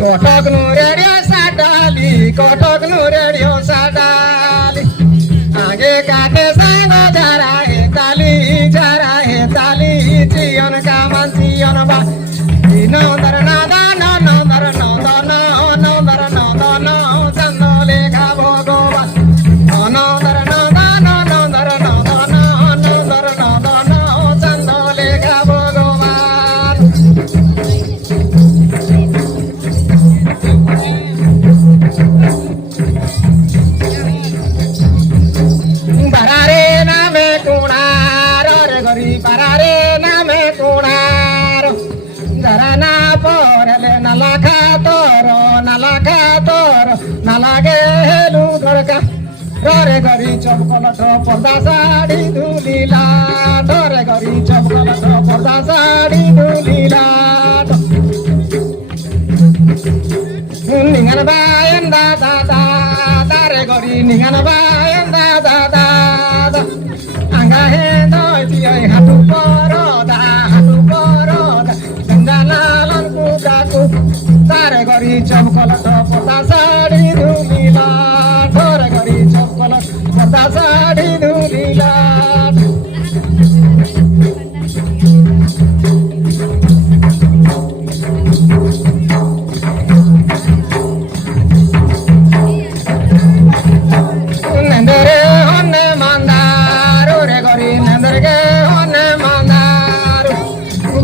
कटक नु रेडियो साडाली कटक नु रेडियो साडाली आगे काटे सांगो जरा हे ताली जीवन का मन जीवन बा नौदर नादा नौदर नौदर नौदर नौदर चंदो लेखा भोगोबा नौदर नादा नौदर नौदर नौदर नौदर चंदो लेखा भोगोबा बरारे नामे कुणार रे गरी बरारे नामे कुणार जरा ना पोरले नलाखा तोरो नलागे हेलु गड़का रे गरी चपकल ठो पर्दा साड़ी धुलीला रे गरी चपकल ठो पर्दा साड़ी धुलीला निंगन बायन दादा दादा रे गरी निंगन बायन दादा दादा आंगा हे दोय पिय हातु परोदा जंजालालन कुकाकु तारे गरी चपकल ठो पर्दा साड़ी धुलीला रे गरी चपकल पर्दा साड़ी धुलीला नेंदरे होने मंदारो रे गरी नेंदर के होने मंदारो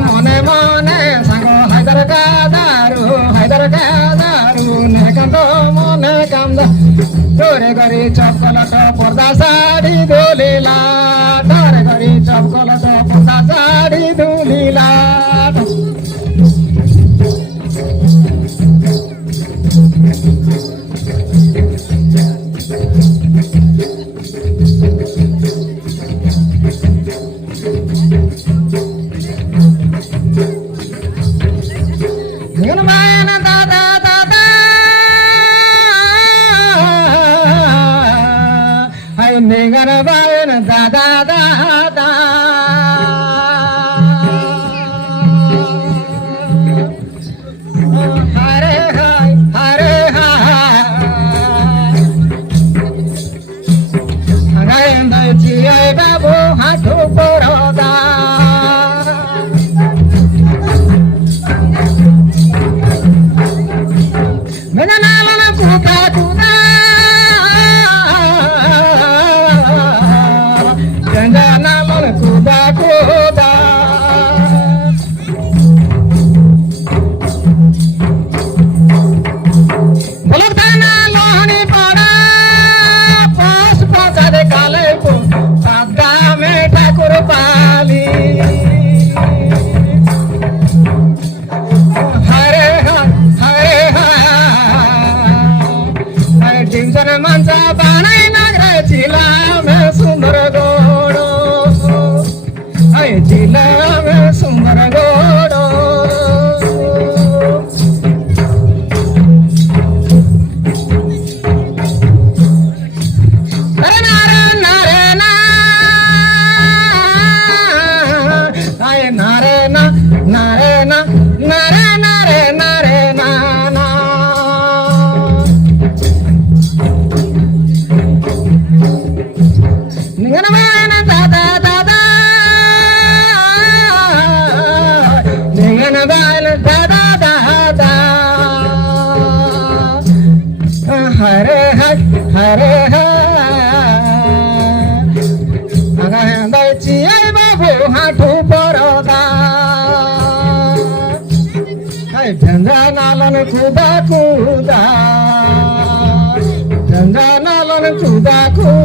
मने मने सांगो हैदर का दारू ने कंदो मने कामदा रे गरी चपकल ठो पर्दा साड़ी धुलीला रे गरी चपकल ठो पर्दा साड़ी धुलीला निगन बायन दादा दादा हरे हाय गायन चिया बाबू हाथू परोदा मेरा नाला ना कुका कुदा कुदा कुदा बोलताना लोहनी पड़ा पास पचा दे काले को सादा में ठाकुर पाली हरे टिंचन मांसा बनाई नगरे जिला में सुंदर गोड़ो जिला में सुंदर गोड़ो हरे चिया बाबू हाथू परोदा झंझा नालन कुदा कुदा झंझा नालन कुदा कुदा